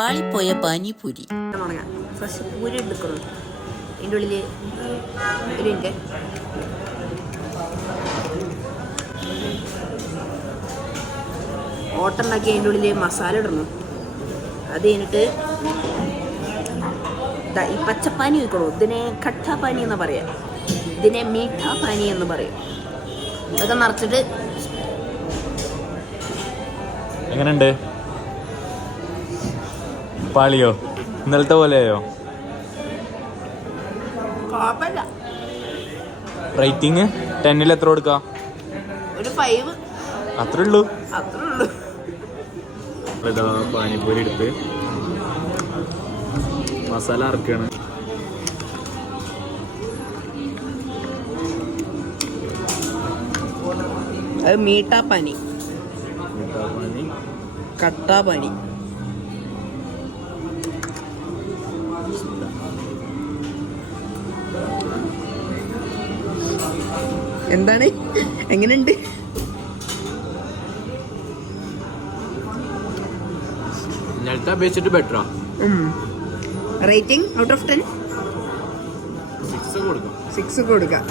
പാളിപ്പോയ pani puri. First puri എടുക്കണം. അതിൻ്റെ ഉള്ളിൽ ഒരു മിനിറ്റ് ഓട്ടുണ്ടാക്കി അതിൻ്റെ ഉള്ളിൽ മസാല ഇടണം. അത് കഴിഞ്ഞിട്ട് ഈ പച്ചപ്പാനി വെക്കണോ. ഇതിനെ ഖട്ടാ പാനി എന്ന് പറയാം, ഇതിനെ മീഠാ പാനി എന്ന് പറയും. അതൊക്കെ നിറച്ചിട്ട് എങ്ങനെയുണ്ട്? പാളിയോ? ഇന്നലത്തെ പോലെയോ? റേറ്റിംഗ് 10ൽ എത്ര കൊടുക്കാം? ഒരു 5. അത്രേ ഉള്ളൂ. അത്രേ ഉള്ളൂ. പാനിപ്പൂരി എടുത്ത് മസാല അറക്കാണ്. അത് മീഠാ പാനി, കട്ടാ പാനി. എന്താണ്, എങ്ങനെയുണ്ട്? ഇന്നലത്തെ അപേക്ഷിച്ചിട്ട് ബെറ്ററാ. റേറ്റിംഗ് ഔട്ട് ഓഫ് 10 6 കൊടുക്കാം. 6 കൊടുക്കാം.